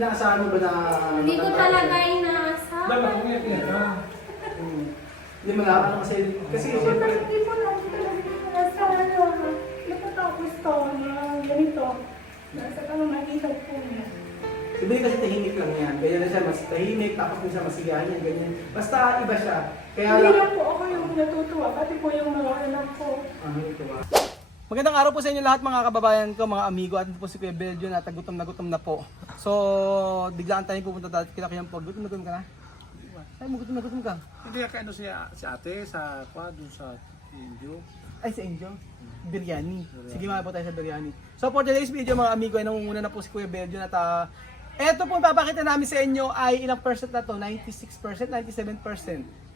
inaasahan mo ba na... Hindi ko talaga inaasahan. Dapat kung iyak ka. Hindi mo na, kasi siyempre... Hindi ko lang talaga inaasahan. Natatapos to na ganito. Nasa kang nakita ko niya. Sabi kasi tahimik lang yan. Kaya na siya mas tahimik, tapos din siya masigahan yan, ganyan. Basta iba siya. Kaya Hindi lang po ako yung natutuwa, pati po yung mga anak ko. ito ba? Magandang araw po sa inyo lahat mga kababayan ko, mga amigo. At ito po si Kuya Belgian at gutom na po. So, biglaan tayo pupunta dati. Kita ko yan po. Gutom ka na? Ay, gutom ka. Hindi ka ano si ate sa doon sa Indio. Ay, sa Angel. Biryani. Sige, mga po tayo sa biryani. So, for today's video mga amigo, ay nangunguna na po si Kuya Belgian at eto po papakita namin sa inyo ay ilang percent na to? 96%, 97%.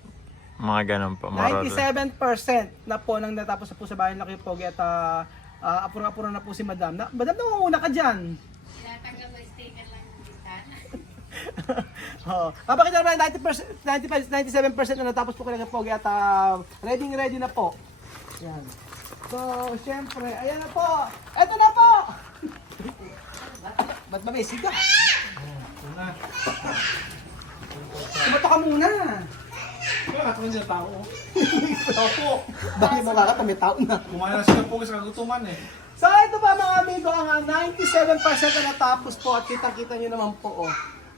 Mga ganun po. 97% na po nang natapos na po sa bahay ng Laki Pogi at apuro-apuro na po si Madam. Madam, nangunguna ka dyan. Tinatanggal mo sticker lang ng bitan. Oo. Papakita naman 90%, 97% na natapos po kay Laki Pogi at ready na po. Yan. So, syempre, ayan na po. Eto na po! Ba't mabisig ka? Tumato ka muna. Kaya ako niya tao. Opo. Bakit mo ka may tao na? Kumain na sila po sa kagutuman eh. So ito pa mga amigo, ang 97% na natapos po at kita-kita nyo naman po.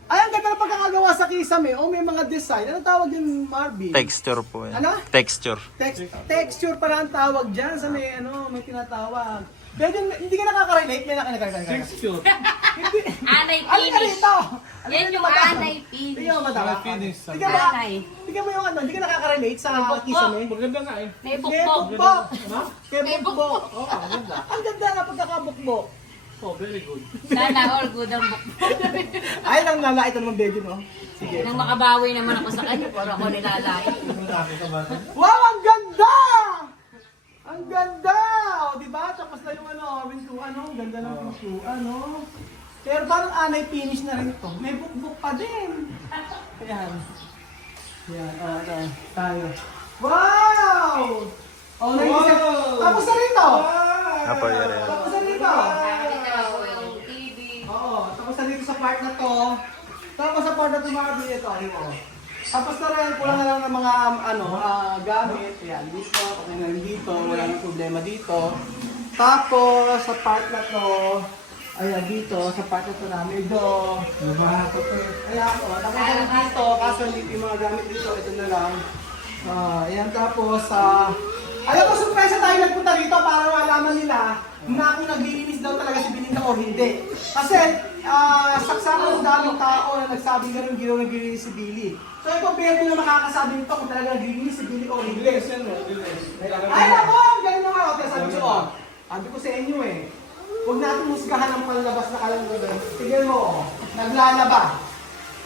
Ay, ang ganda ng pagkakagawa sa kisame. May mga design. Ano tawag din, Marvin? Texture po yan. Ano? Texture. Texture para ang tawag dyan sa may tinatawag. Pero hindi ka nakaka-relate, may nakaka-relate. Texture. Hindi. Anay Ano ka finish. rito? Yan yung anay Hindi finish. ka matama. Anay finish. Anay. Hindi mo yung hindi ka nakaka-relate sa kisame. Maganda nga eh. May Kaya bukbok. bukbok. Ha? Kaya bukbok. Oo, maganda. Ang ganda nga pagkakabukbok. Oh, very good. Sana all good ang bukbok. Ay, nang lalait na naman bedyo, no? Sige. Nang makabawi naman ako sa kanya, para ako nilalait. Nakakita ba? Wow, ang ganda! Ang ganda! O, diba? Tapos na yung pintuan, ang ganda ng pintuan, no? Pero parang anay finish na rin ito. May bukbuk pa din. Ayan. Ayan, ito. Tayo. Wow! O, Wow! Tapos na rito! Apo, yun. Tapos na rito! Yung TV. Oo, tapos na dito sa part na to. Tapos sa part na to, Marvin, ito, ayun o. Tapos na rin, kulang na lang ng mga gamit. Ayan, dito, okay na rin dito, wala nang problema dito. Tapos sa part na to, ayan dito, sa part na to namin, medyo Nabahato ko eh. ayan o, tapos na rin dito, kaso hindi yung mga gamit dito, ito na lang. Ayan, tapos alam ko, surpresa tayo nagpunta dito para malaman nila na ako naglilinis daw talaga si Belinda o hindi. Kasi saksakan ng daming tao na nagsabi gano'n ginawa naglilinis si Billy. So ikaw, Beto, na makakasabi nito kung talaga naglilinis si Billy o hindi. Bilis yan eh. Bilis. Ay nako, ang galing naman ako. Kaya sabi ko, sabi ko sa inyo huwag natin musgahan ang panlabas na kalangugan. Tignan mo, naglalaba,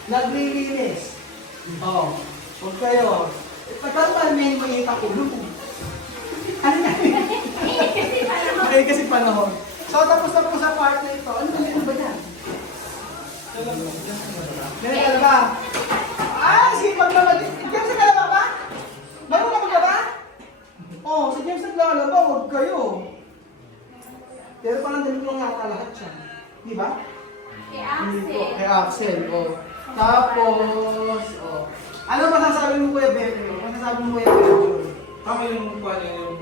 naglilinis. Huwag kayo. Pagkaroon pa may iikak ulo. Ano na? Ay, kasi panahon. So, tapos na po sa part na ito. Ano ba yan? Ganyan talaga. Sige, paglalaba. James, naglalaba ba? Bago na maglaba? Si James naglalaba. Huwag kayo. Pero parang ganito lang yata lahat siya. Di ba? Kay Kay Axel. Tapos, ano masasabi mo, Kuya Beto? Masasabi mo, Kuya Beto? Tama yung kuha niya yung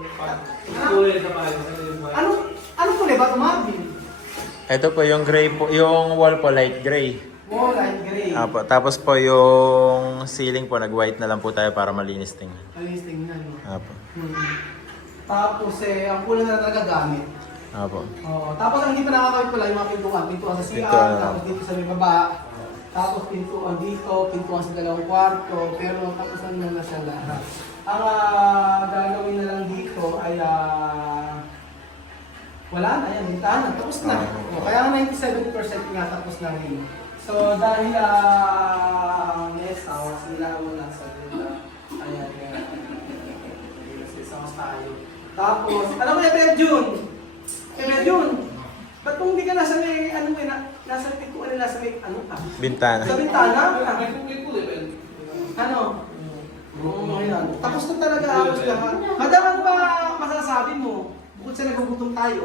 kulay sa bahay. Ano po ba tumabing? Ito po yung gray po, yung wall po light gray. Oh, light gray. Apo, tapos po yung ceiling po nag-white na lang po tayo para malinis tingnan. Alis, tingnan. Apo. Tapos ang kulang na talaga gamit. Apo. Tapos ang hindi pa nakakawit pala yung mga pintuan sa CR, Pintuan. tapos dito sa may baba. Tapos pintuan dito, pintuan sa dalawang kwarto, pero tapos na siya lahat. Ang gagawin na lang dito ay wala na, yan, bintana, tapos na. Kaya 97% nga tapos na rin. So dahil next house, nila muna sa dito. Ayan. Sa tayo. Tapos, alam mo yung June? June, ba't kung hindi ka nasa may, nasa pintuan nila sa may, Bintana. sa bintana? May kulay ba yun? Ano? Ayan. Tapos na talaga halos lahat. Madam, ano ba masasabi mo? Bukod sa nagugutom tayo.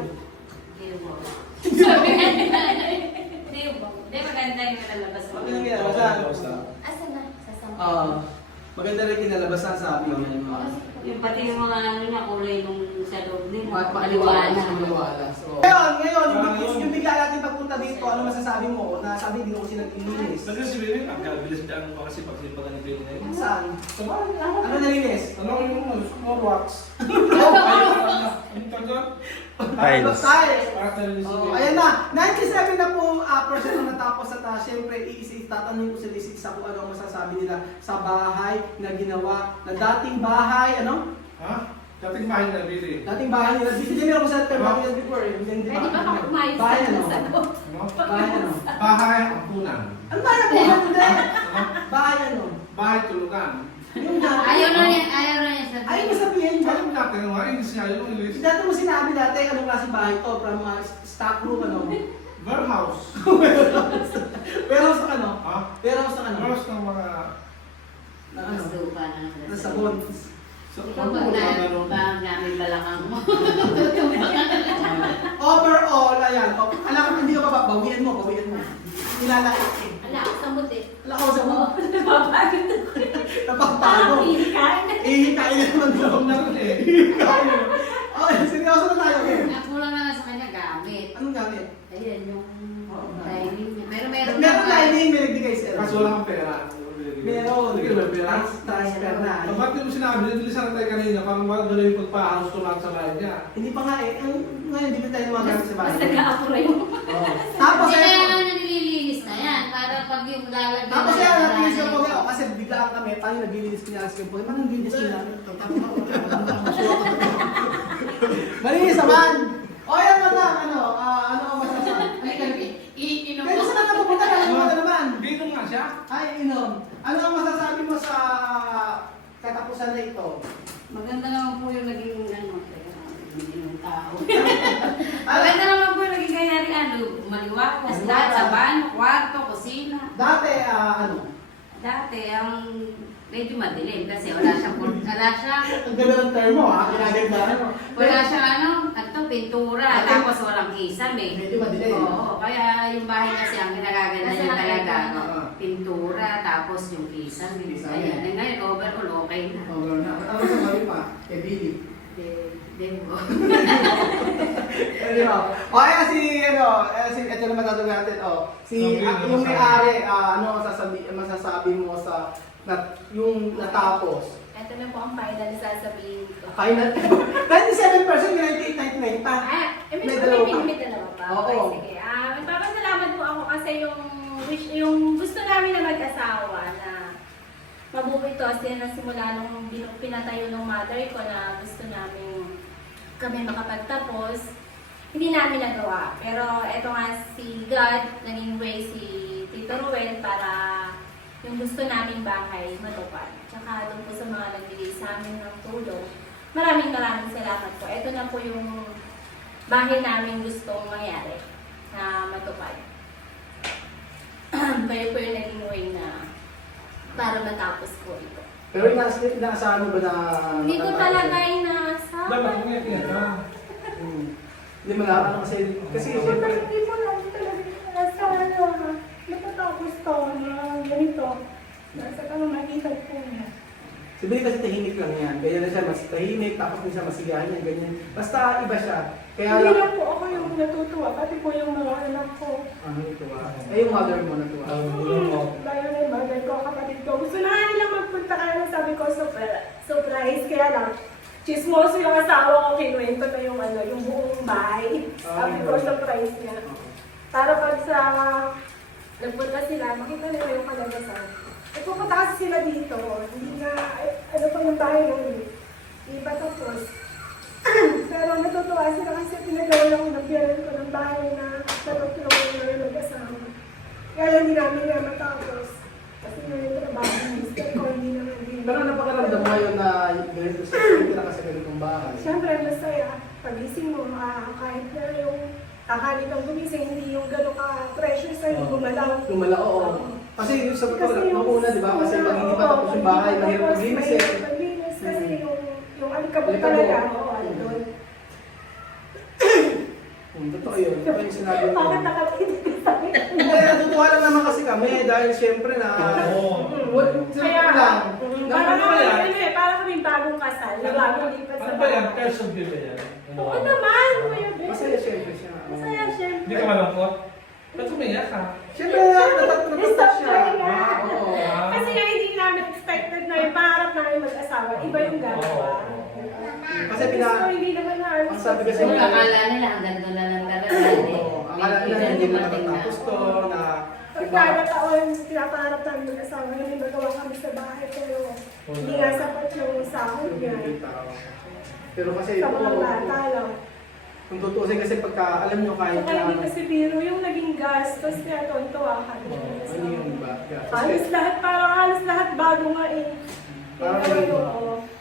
Hindi yung bang. Hindi, maganda yung nalalabas mo. Maganda yung kinalabasan. Asan na? Sa sampo. Maganda rin kinalabasan sabi mo. Yung pati yung mga ano niya, kulay nung sa loob nila. At Maliwanag. maliwanag. So, ngayon, yung bigla natin pagpunta dito, ano masasabi mo? Na sabi, hindi ko kasi nag-ilinis. Kasi si Baby, ang kabilis niya ang kasi pagsipagan ni Baby na yun. Saan? Ano nalinis? Ano yung small wax? Ano taga? Tiles. Tiles. Para tayo si Oh, Baby. ayan na. 97 na po percent na natapos at siyempre tatanungin ko sila isa kung ano ang masasabi nila sa bahay na ginawa, na dating bahay, ano? Ha? Dating bahay na Baby. Dating bahay nila. Hindi ako sa terminal before. Hindi Pwede ba ako umayos Bahay na ano? sa loob? Ano? Bahay ano? Bahay ang punan. Ano bahay ako? Hindi. Bahay ano? Bahay tulugan. Yung dati. Ayaw na niya sa Ayaw mo sabihin ba? Ano natin? Ano English nga yung English? Dati mo sinabi dati, anong klase bahay to? From stock room, ano? Warehouse. Warehouse ng ano? Ha? Warehouse ng ano? Warehouse ng mga... Na ano? Lupa na. Na sabon. Ikaw ba gamit balakang mo? Overall, ayan. Alam ko, hindi ka ba? Bawian mo. Ilalaki. Ala, ako sa muti. Alam ko sa mo. Napapagod. Napagpago. Hihikain. Ihikain na naman daw. Huwag na rin eh. Ihikain na. Okay, seryoso na tayo. Okay. Nakulang na nga sa kanya gamit. Anong gamit? Ayan yung Oo, dining niya. Pero meron Meron lining, may nagbigay sir. Kaso wala kang pera. Meron. Hindi ka ba pera? Transfer na. Ba't di mo sinabi? Nilisan tayo kanina. Parang wala na yung pagpaharos ko lahat sa bahay niya. Hindi pa nga eh. Ngayon, hindi pa tayo mga gamit sa bahay. Basta ka-apura yung... Oo. Tapos Hindi kaya eh. nga nililinis na yan. Para pag yung lalagyan Tapos na yan, yan, naglinis ka po yan. ngayon. Kasi biglaan kami, paano naglilinis ko niya? Kasi po, paano naglilinis ko namin? Malinis naman! O yan na lang, ano ang masasabi? Iinom Pero mo. saan ka pupunta? Kalimutan na naman. Dito nga siya. Ay, inom. Ano ang masasabi mo sa katapusan na ito? Maganda naman po yung naging ano, hindi yung tao. Ano? Maganda naman po yung naging kanyarian. Maliwakas, lahat sa bahay, kwarto, kusina. Dati, Dati, ang medyo madilim kasi wala siyang ang ganda ng termo ha, kinaganda ano. pintura, tapos walang kisame. Medyo madilim. Oo, kaya yung bahay kasi ang ginagaganda Nasa niya talaga, nakita. pintura, tapos yung kisame. Kisame. Ayan, eh, ngayon overall okay na. Oh, gano'n na. Tapos sa mali pa, kay Billy. Demo. Ano? O kaya ito naman tatawag natin, si, yung may-ari, ano masasabi mo sa, yung natapos? Ito na po ang final na sasabihin ko. Kaya na, 97% 98, 99 pa. May May dalawa pa. may dalawa pa. Oo. Okay, sige. Nagpapasalamat po ako kasi yung gusto namin na mag-asawa na mabuhay to kasi nasimula nung pinatayo ng mother ko na gusto namin kami makapagtapos, hindi namin nagawa. Pero eto nga si God, naging way si Tito Ruel para yung gusto naming bahay matupad. Tsaka doon po sa mga nagbigay sa amin ng tulong, maraming salamat po. Ito na po yung bahay namin gustong mangyari na matupad. Kayo po yung naging way na para matapos po ito. Pero inaasahan mo ba na... Hindi ko talaga inaasahan. Dapat mo yan ka. Hindi mo na, kasi siyempre... Hindi mo lang talaga inaasahan na napatapos to na ganito. Nasa kamamagitan po niya. Si Billy kasi tahimik lang yan. Ganyan na siya, mas tahimik, tapos minsan masigahan yan, ganyan. Basta iba siya. Kaya Hindi lang po ako yung natutuwa, pati po yung mga anak ko. ito yung mother mo natuwa. Lalo na yung mother ko, kapatid ko. Gusto na nga nilang magpunta kaya lang sabi ko, surprise. Kaya lang, chismoso yung asawa ko, kinuwento na yung, yung buong bahay. Sabi ko, surprise niya. Para pag sa nagpunta sila, makita nila yung kalagasan. E pupunta kasi sila dito, hindi na, ano pa yung bahay nun, iba tapos. Pero natutuwa sila kasi pinagawa ko ng biyanan ko ng bahay na natutulungan na yung mag-asawa. Kaya lang hindi namin nga matapos. Kasi nga yung trabaho ng mister ko, hindi naman din. Pero napakaramdam mo yun na ganito sa hindi na kasi ganitong bahay. Siyempre, masaya. Pagising mo, kahit na yung kakalit ang gumising, hindi yung gano'n ka-pressure sa'yo, gumalaw. Lumala, oo. Kasi yung sa totoo, mauna, di ba? Kasi pag hindi pa tapos yung bahay, mahirap maglinis eh. Maglinis kasi yung alikabok talaga. Oo, doon. Totoo yun. Ito yung sinabi mo. Bakit nakatitig sa akin? natutuwa lang naman kasi kami dahil siyempre na... Kaya, lang. parang Ano ba yan? parang kaming bagong kasal, na bagong lipat sa Ano ba yan? bahay. Curse of you ba yan? Oo naman, Kuya Ben. Masaya siyempre siya. Masaya, syempre. Hindi ka malungkot? Ba't umiyak ka? Siyempre, natatakot siya. Surprise nga. Oo. Kasi nga hindi namin expected na yung pangarap namin mag-asawa, iba yung gagawa. Kasi Gusto, hindi naman halos. ang sabi kasi Kung akala nila, ang ganda na lang talaga. Oo, akala nila hindi na matatapos to, na iba. Kada taon, pinapangarap namin mag-asawa, hindi magawa kami sa bahay, pero hindi nga sapat yung sahod niya. Pero kasi Sa ito, mga bata lang. kung tutuusin kasi pagka alam nyo kahit Saka hindi kasi biro yung naging gastos niya, tontuwa kami. ano yung ba? Halos lahat, parang halos lahat bago nga eh. Parang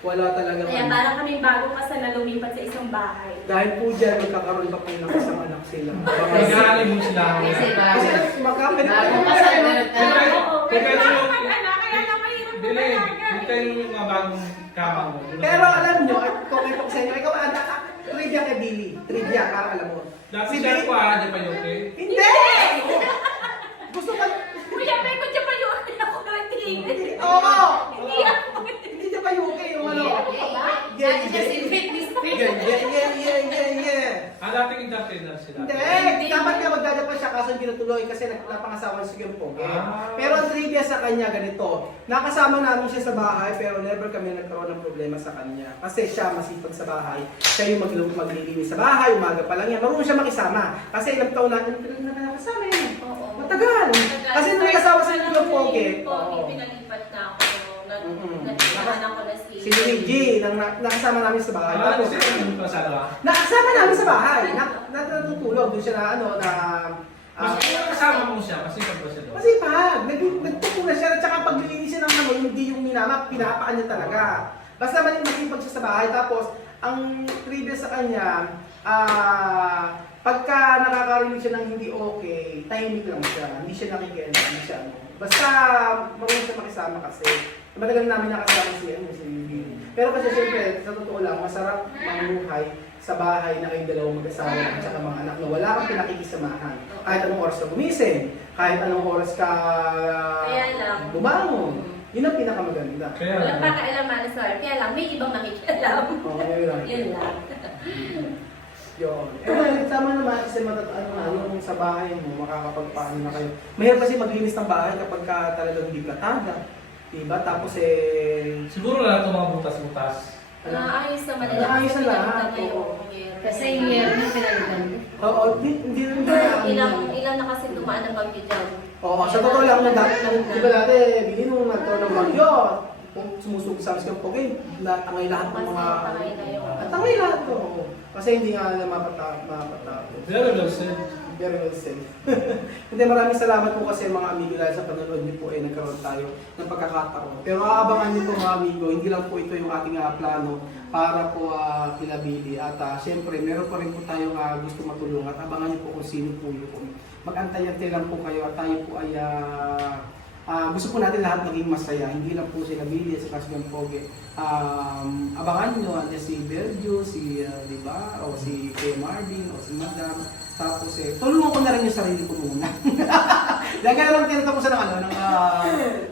wala talaga. Kaya parang kami bagong kasal na lumipat sa isang bahay. Dahil po dyan, magkakaroon pa po ng isang anak sila. Nag-aalim mo sila. Kasi ba? Kasi magkakaroon pa Bagong po. kasal na Oo, Kaya kaya kayo- lang mag-anak, kaya lang mahirap Dili, talaga. hindi kayo yung mga bagong kama mo. Pero alam nyo, at kung ito sa inyo, ikaw anak, trivia kay Billy. Trivia, para alam mo. Dati Si siya Billy- pa, di pa yung okay? Hindi! Gusto ka... Kuya, may kung siya pa yung ako natin. Oo! Hindi ako. Hindi niya pa UK yung ano. Dati siya si Britney Yeah, Spears. yeah. Dating entertainer sila. Hindi, dapat nga magdadapa siya kaso hindi natuloy kasi napangasawa si Kim Poge. Ah. Pero ang trivia sa kanya ganito, nakasama namin siya sa bahay pero never kami nagkaroon ng problema sa kanya. Kasi siya masipag sa bahay, siya yung maglilinis sa bahay, umaga pa lang yan. Marunong siya makisama. Kasi ilang taon natin nakasama yan. Matagal. Kasi nung nakasawa sa Kim Poge, Pinalipat na ako. Mm-mm. Nagkakanan ko na si Luigi, nakasama namin sa bahay. Tapos, Kasi yung pasalawa. nakasama namin sa bahay. Natutulog doon siya na ano, na... Mas kasama mo siya, kasi pag ba siya doon? Masipag, nagtupo na siya at saka paglilinis siya ng ano, hindi yung minama, pinapaan niya talaga. Basta masipag siya sa bahay. Tapos, ang trivia sa kanya, pagka nakakarinig siya ng hindi okay, tahimik lang siya. Hindi siya nakikialam, hindi siya ano. Basta, marunong siya makisama kasi. Matagal namin nakasama si Bill. Pero kasi siyempre, sa totoo lang, masarap mamuhay sa bahay na kayong dalawang mag-asawa at saka mga anak na wala kang pinakikisamahan. Kahit anong oras ka gumising, kahit anong oras ka Kaya lang. bumangon. Yun ang pinakamaganda. Kaya, Walang pakailaman sa kaya lang may ibang nakikialam. Okay, lang. Yun lang. Yun. Tama naman kasi matataan mo na yung sa bahay mo, makakapagpaano na kayo. Mahirap kasi maglinis ng bahay kapag ka talagang hindi platada. Diba? Tapos siguro na ito mga butas-butas. Naayos naman nila. Naayos na lahat, Kasi oo. Kasi yung year na pinalitan mo. Oo, hindi rin Ilang na kasi dumaan ng bagyo dyan. Oo, sa totoo lang, di ba dati, bili nung nagkaroon ng bagyo, kung sumusubok sa amin po, tangay lahat ng mga... Tangay na yun. Tangay lahat to. Kasi hindi nga na mapatapos. Very well said. Very well said. Hindi, maraming salamat po kasi mga amigo dahil sa panonood niyo po ay nagkaroon tayo ng pagkakataon. Pero aabangan niyo po mga amigo, hindi lang po ito yung ating plano para po kila Billy. At syempre, meron pa rin po tayong gusto matulungan. At abangan niyo po kung sino po yun. Mag-antay-antay lang po kayo at tayo po ay gusto po natin lahat maging masaya. Hindi lang po sila Billy at si Poge. Abangan nyo, si Bergio, si diba? O si Kuya Marvin, o si Madam. Tapos tulungan ko na rin yung sarili ko muna. Dahil kaya lang tinatapusan ng ano,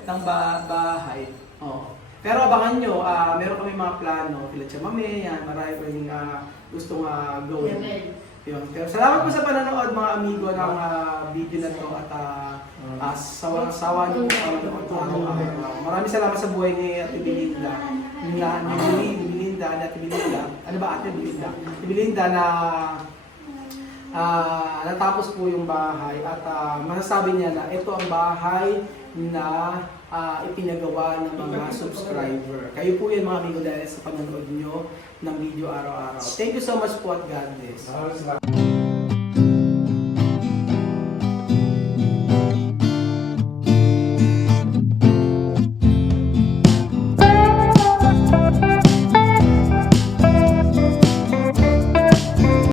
ng bahay. Oo. Pero abangan nyo, meron kami mga plano. Kila Chamame, yan, marami pa rin gustong gawin. Yun. Pero salamat po sa panonood mga amigo ng video na to at sawa nyo po panonood to araw-araw. Maraming salamat sa buhay ni Ate Belinda. Ni Belinda, ni Ate Belinda. Ano ba Ate Belinda? Ate Belinda na natapos po yung bahay at masasabi niya na ito ang bahay na ipinagawa ng mga subscriber. Kayo po yan mga amigo dahil sa panonood nyo ng video araw-araw. Thank you so much po at God bless.